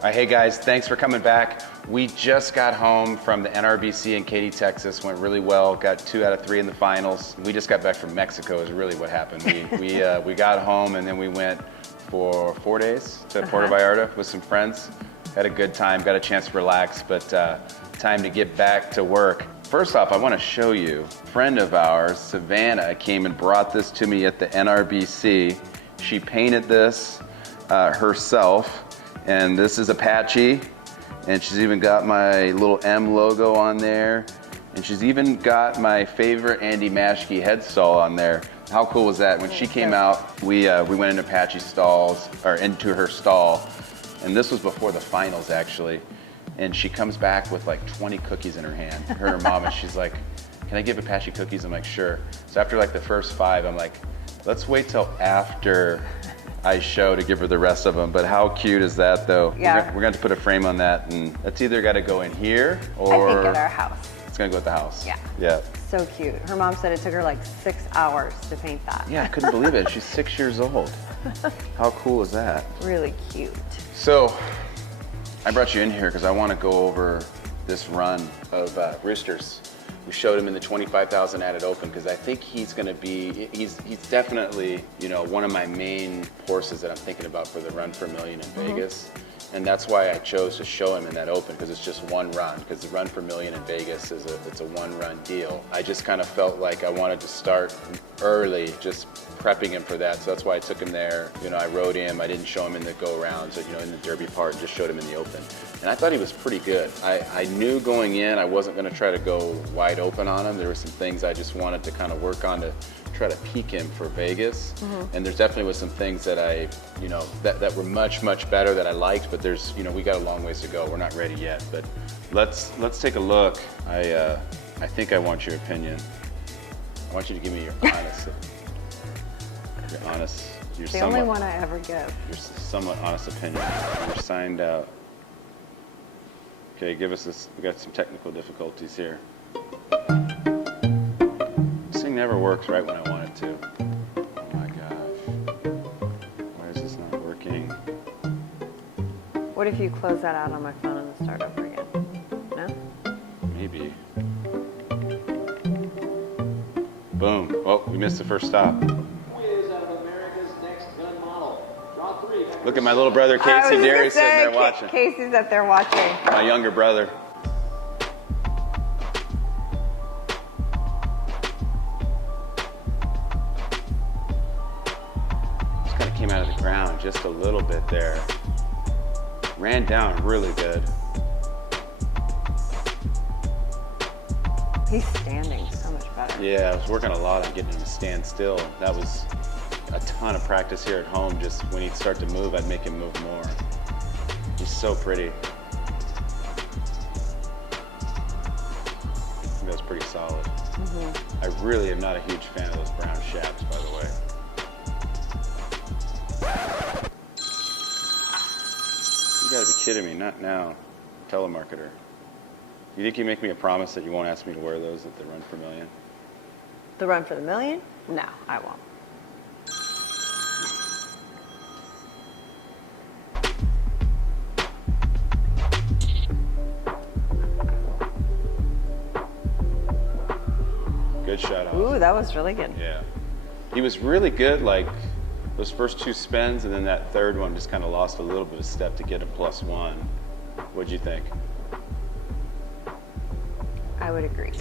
All right, hey guys, thanks for coming back. We just got home from the NRBC in Katy, Texas. Went really well, got 2 out of 3 in the finals. We just got back from Mexico is really what happened. We got home and then we went for 4 days to Puerto Vallarta with some friends. Had a good time, got a chance to relax, but time to get back to work. First off, I want to show you, a friend of ours, Savannah, came and brought this to me at the NRBC. She painted this herself. And this is Apache, and she's even got my little M logo on there, and she's even got my favorite Andy Maschke head stall on there. How cool was that? When she came out, we went into Apache's stalls, or into her stall, and this was before the finals actually, and she comes back with like 20 cookies in her hand, her and her mom, and she's like, "Can I give Apache cookies?" I'm like, "Sure." So after like the first 5, I'm like, let's wait till after I show to give her the rest of them. But how cute is that though? Yeah. We're going to put a frame on that, and that's either got to go in here or I think at our house. It's going to go at the house. Yeah. Yeah. So cute. Her mom said it took her like 6 hours to paint that. Yeah, I couldn't believe it. She's 6 years old. How cool is that? Really cute. So I brought you in here because I want to go over this run of Roosters. We showed him in the 25,000 at it open because I think he's going to be, he's definitely, you know, one of my main horses that I'm thinking about for the Run for a Million in Vegas. And that's why I chose to show him in that open, because it's just one run, because the Run for a Million in Vegas is it's a one-run deal. I just kind of felt like I wanted to start early, just prepping him for that. So that's why I took him there. You know, I rode him. I didn't show him in the go-arounds, you know, in the Derby part, just showed him in the open. And I thought he was pretty good. I knew going in I wasn't going to try to go wide open on him. There were some things I just wanted to kind of work on to try to peak him for Vegas. And there's definitely was some things that I, you know, that were much better that I liked, but there's, you know, we got a long ways to go. We're not ready yet, but let's take a look. I think I want your opinion. I want you to give me your honest, The only one I ever give. your somewhat honest opinion. You're signed out. Okay, give us this. We got some technical difficulties here. This thing never works right when I want it to. Oh my gosh. Why is this not working? What if you close that out on my phone and start over again? No? Maybe. Boom. Oh, we missed the first stop. Look at my little brother Casey Derry sitting there watching. Casey's up there watching. My younger brother. Just kind of came out of the ground just a little bit there. Ran down really good. He's standing so much better. Yeah, I was working a lot on getting him to stand still. That was a ton of practice here at home. Just when he'd start to move, I'd make him move more. He's so pretty. That was pretty solid. I really am not a huge fan of those brown shafts, by the way. You gotta be kidding me, not now. Telemarketer. You think you make me a promise that you won't ask me to wear those at the Run for a Million? The Run for the Million? No, I won't. Good shot off. Ooh, that was really good. Yeah. He was really good, like those first 2 spins, and then that third one just kind of lost a little bit of step to get a +1. What'd you think? I would agree.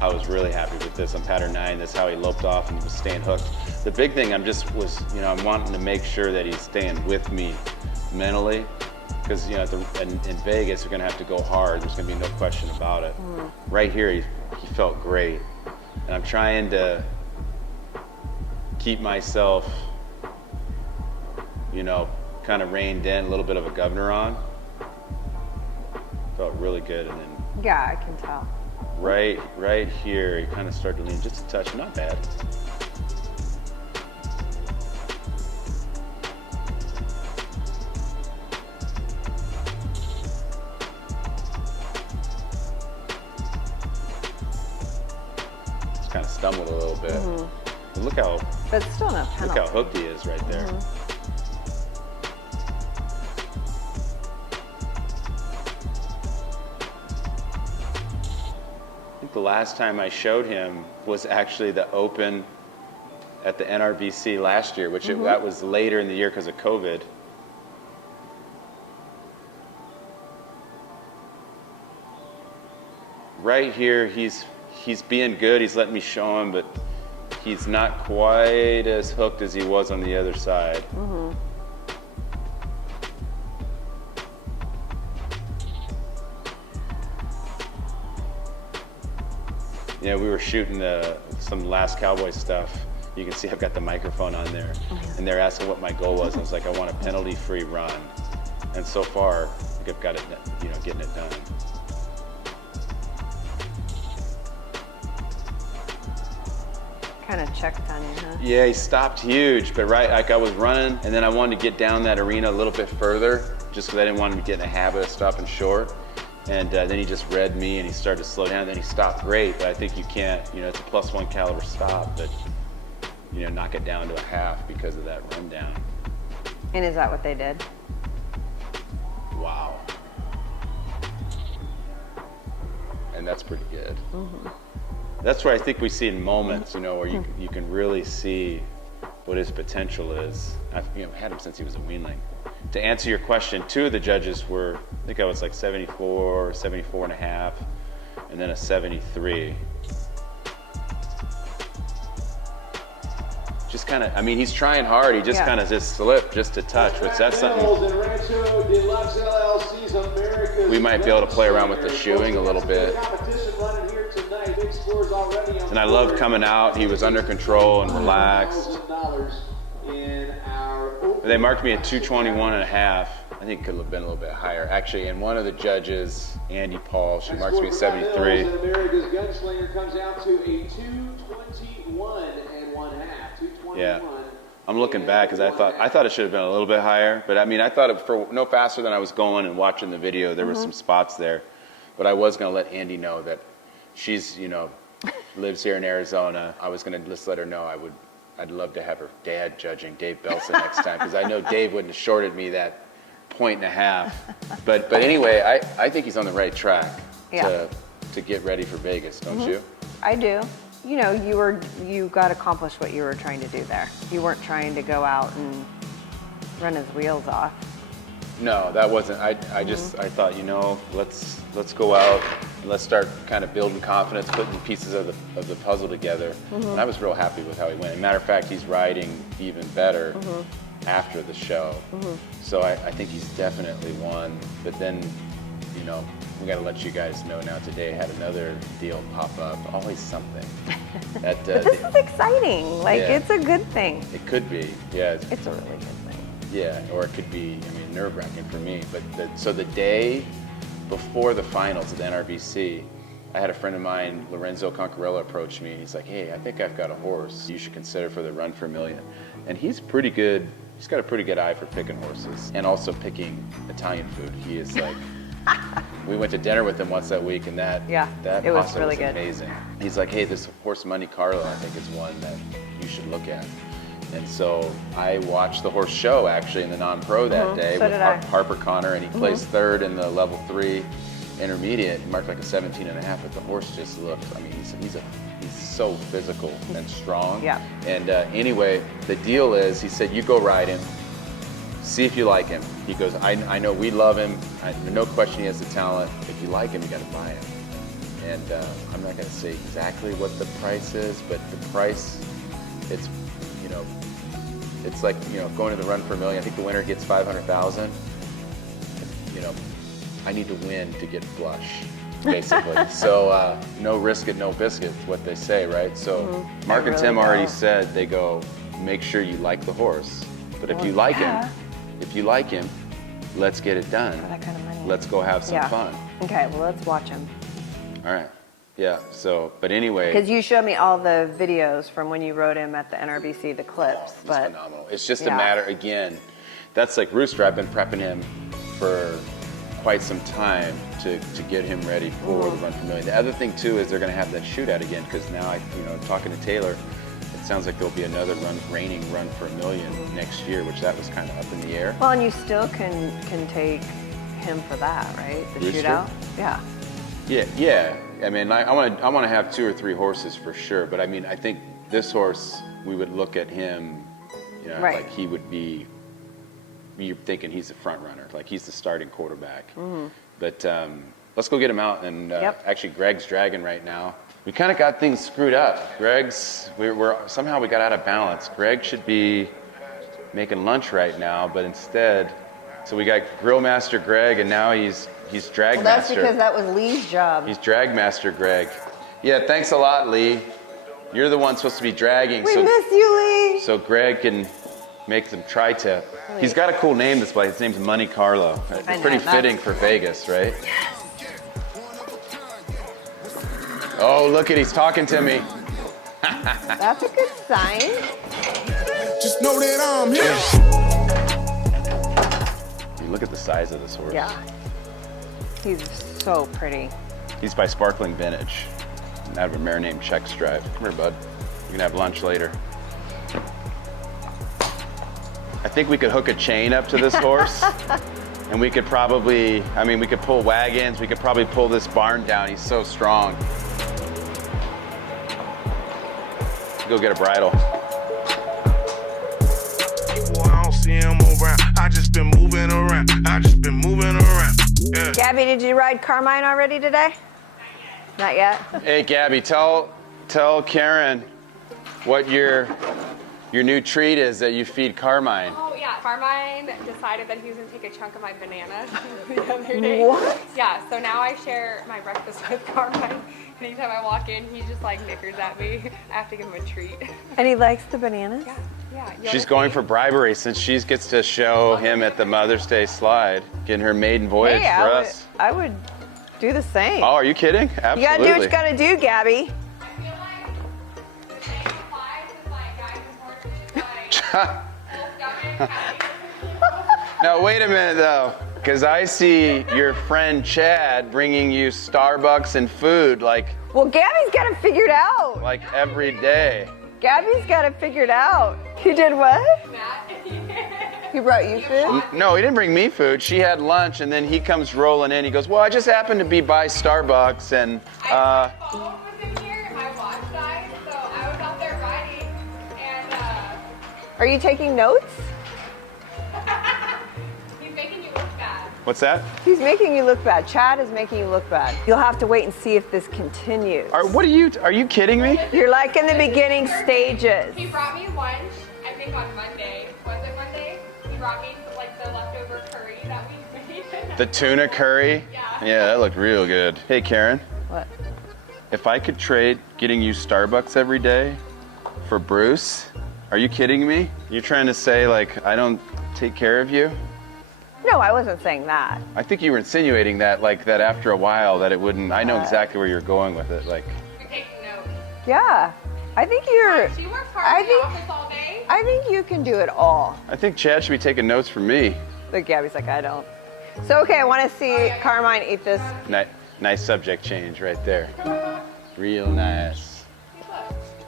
I was really happy with this on pattern 9. That's how he loped off and he was staying hooked. The big thing I'm wanting to make sure that he's staying with me mentally, because you know in Vegas we're gonna have to go hard. There's gonna be no question about it. Right here he felt great, and I'm trying to keep myself, you know, kind of reined in, a little bit of a governor on. Felt really good, and then Yeah, I can tell. right here, he kind of started to lean just a touch, not bad. Just kind of stumbled a little bit. But look how, But still no penalty. look how hooked he is right there. The last time I showed him was actually the Open at the NRBC last year, which that was later in the year because of COVID. Right here, he's being good. He's letting me show him, but he's not quite as hooked as he was on the other side. Yeah, we were shooting some Last Cowboy stuff. You can see I've got the microphone on there. And they're asking what my goal was. I was like, I want a penalty-free run. And so far, I think I've got it, getting it done. Kind of checked on you, huh? Yeah, he stopped huge, but like I was running, and then I wanted to get down that arena a little bit further, just because I didn't want him to get in a habit of stopping short. And then he just read me and he started to slow down. Then he stopped great, but I think you can't, it's a +1 caliber stop, but knock it down to a half because of that rundown. And is that what they did? Wow. And that's pretty good. That's where I think we see in moments, where you can really see what his potential is. I've had him since he was a weanling. To answer your question, 2 of the judges were, I think I was like 74, 74 and a half, and then a 73. Just kind of, he's trying hard. He just kind of just slipped just a touch, which that's something we might be able to play around with the shoeing a little bit. And I love coming out. He was under control and relaxed. They marked me at 221 and a half. I think it could have been a little bit higher. Actually, and one of the judges, Andy Paul, she marks me at 73. America's Gunslinger comes out to a 221 and 1/2. Yeah. I'm looking back because I thought it should have been a little bit higher, but I thought it for no faster than I was going and watching the video. There were some spots there, but I was going to let Andy know that she's, lives here in Arizona. I was going to just let her know I'd love to have her dad judging, Dave Belson, next time, because I know Dave wouldn't have shorted me that 1.5 points. But anyway, I think he's on the right track to get ready for Vegas, don't you? I do. You got accomplished what you were trying to do there. You weren't trying to go out and run his wheels off. No, that wasn't. I thought, let's go out and let's start kind of building confidence, putting pieces of the puzzle together. And I was real happy with how he went. Matter of fact, he's riding even better after the show. So I think he's definitely won. But then, we got to let you guys know now today I had another deal pop up. Always something. But this is exciting. It's a good thing. It could be. Yeah. It's a really good thing. Yeah, or it could be, nerve-wracking for me. But so the day before the finals at the NRBC, I had a friend of mine, Lorenzo Concarello, approach me. He's like, hey, I think I've got a horse you should consider for the Run for a Million. And he's pretty good. He's got a pretty good eye for picking horses and also picking Italian food. He is like, we went to dinner with him once that week, and that it was pasta really was good. Amazing. He's like, hey, this horse Monte Carlo, I think, is one that you should look at. And so I watched the horse show actually in the non-pro that day with Harper Connor, and he placed third in the level 3 intermediate. He marked like a 17 and a half, but the horse just looked, he's so physical and strong. Yeah. And anyway, the deal is, he said, you go ride him, see if you like him. He goes, I know we love him. No question he has the talent. If you like him, you got to buy him. And I'm not going to say exactly what the price is, but the price, it's like, going to the Run for a Million. I think the winner gets $500,000. I need to win to get flush, basically. So no risk it, no biscuit, is what they say, right? So Mark and Tim already said, they go, make sure you like the horse. But if you like him, let's get it done. For that kind of money. Let's go have some fun. Okay, well, let's watch him. All right. Yeah. So, but anyway, Because you showed me all the videos from when you rode him at the NRBC, the clips. it's But phenomenal. It's just a yeah. matter, again, that's like Rooster. I've been prepping him for quite some time to get him ready for the Run for a Million. The other thing too is they're going to have that shootout again, because now talking to Taylor, it sounds like there'll be another Reining Run for a Million next year, which that was kind of up in the air. Well, and you still can take him for that, right? The Rooster? shootout. Yeah. Yeah. I mean, I want to have 2 or 3 horses for sure, but I mean, I think this horse, we would look at him, Right. like he would be. You're thinking he's the front runner, like he's the starting quarterback. But let's go get him out. And Yep. actually, Greg's dragging right now. We kind of got things screwed up. We're somehow we got out of balance. Greg should be making lunch right now, but instead, so we got Grill Master Greg, and now he's Drag Well, that's Master. because that was Lee's job. He's Drag Master Greg. Yeah, thanks a lot, Lee. You're the one supposed to be dragging. We miss you, Lee. So Greg can make some tri-tip. He's got a cool name, this place. His name's Monte Carlo. It's I know, pretty that's- fitting for Vegas, right? Oh, look at, he's talking to me. That's a good sign. Just know that I'm here. Look at the size of this horse. Yeah. He's so pretty. He's by Sparkling Vintage. Out of a mare named Check Strive. Come here, bud. You can have lunch later. I think we could hook a chain up to this horse. And we could probably, we could pull wagons. We could probably pull this barn down. He's so strong. Go get a bridle. Well, I don't see him around. I just been moving around. Yeah. Gabby, did you ride Carmine already today? Not yet. Hey, Gabby, tell Karen what your new treat is that you feed Carmine. Oh yeah, Carmine decided that he was gonna take a chunk of my bananas the other day. What? Yeah, so now I share my breakfast with Carmine. Anytime I walk in, he just like nickers at me. I have to give him a treat. And he likes the bananas? Yeah. She's going for bribery since she gets to show him at the Mother's Day slide, getting her maiden voyage Hey, for us. I would do the same. Oh, are you kidding? Absolutely. You gotta do what you gotta do, Gabby. I feel like the same applies with like guys and horses, like full stomach, having- Now, wait a minute, though, because I see your friend Chad bringing you Starbucks and food like Well, Gabby's got it figured out. every day. Gabby's got it figured out. He did what? Matt. He brought you food? No, he didn't bring me food. She had lunch, and then he comes rolling in. He goes, well, I just happened to be by Starbucks, and My phone was in here, my watch died, so I was out there riding, and Are you taking notes? he's making you look bad. what's that? He's making you look bad. Chad is making you look bad. You'll have to wait and see if this continues. Are you kidding me? You're like in the beginning stages. He brought me lunch, I think on Monday. Was it Monday? He brought me like the leftover curry that we made. The tuna curry? Yeah. Yeah, that looked real good. Hey, Karen, What? if I could trade getting you Starbucks every day for Bruce, are you kidding me? You're trying to say, like, I don't take care of you? No, I wasn't saying that. I think you were insinuating that, like, that after a while that it wouldn't. I know exactly where you're going with it. Like, You're taking notes. Yeah. I think you're. She works hard I in the think- office all day. I think you can do it all. I think Chad should be taking notes from me. But Gabby's like, I don't. So, okay, I want to see Carmine eat this. Nice subject change right there. Real nice.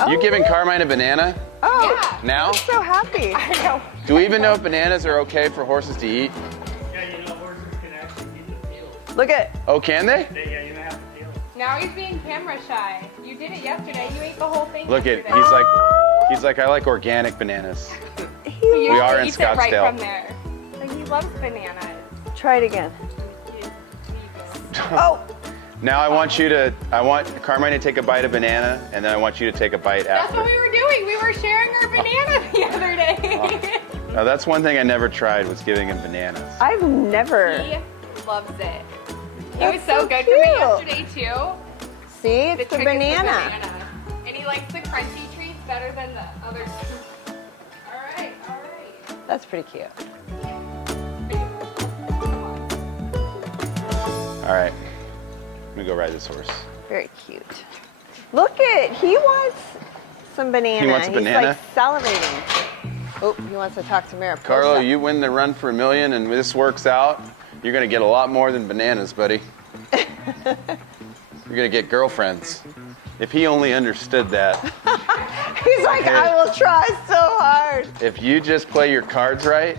Oh, You giving Carmine a banana Oh, Yeah. now? I'm so happy. I know. Do we even know if bananas are okay for horses to eat? Yeah, horses can actually eat the field. Look at. Oh, can they? Yeah, you have to feel it. Now he's being camera shy. You did it yesterday. You ate the whole thing. Look at, yesterday. he's like, I like organic bananas. He We are usually in eats it right Scottsdale. from there. Like, he loves bananas. Try it again. He- Oh, Now I want Carmine to take a bite of banana, and then I want you to take a bite That's after. what we were doing. We were sharing our banana the other day. Now that's one thing I never tried was giving him bananas. I've never. He loves it. He That's was so so good for me cute. yesterday too. See, it's the trick is banana. And he likes the crunchy treats better than the other. All right. That's pretty cute. All right, let me go ride this horse. Very cute. Look he wants some banana. He wants a banana? He's like salivating. Oh, he wants to talk to Mariposa. Carlo, you win the run for $1 million and this works out, you're gonna get a lot more than bananas, buddy. You're gonna get girlfriends. If he only understood that. He's like, I will try so hard. If you just play your cards right,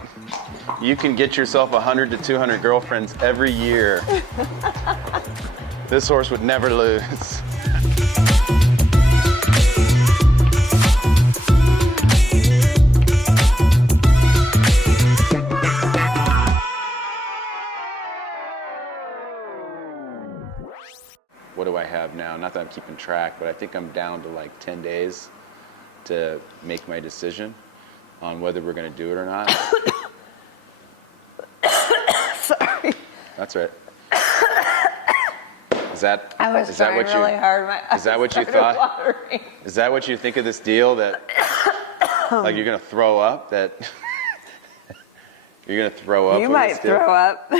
you can get yourself 100 to 200 girlfriends every year. This horse would never lose. What do I have now? Not that I'm keeping track, but I think I'm down to like 10 days to make my decision on whether we're going to do it or not. Sorry. That's right. Is that I was is that trying what you really hard. My is that what you eyes started thought? watering. Is that what you think of this deal? That like you're going to throw up? That you're going to throw up? You over might this deal? throw up.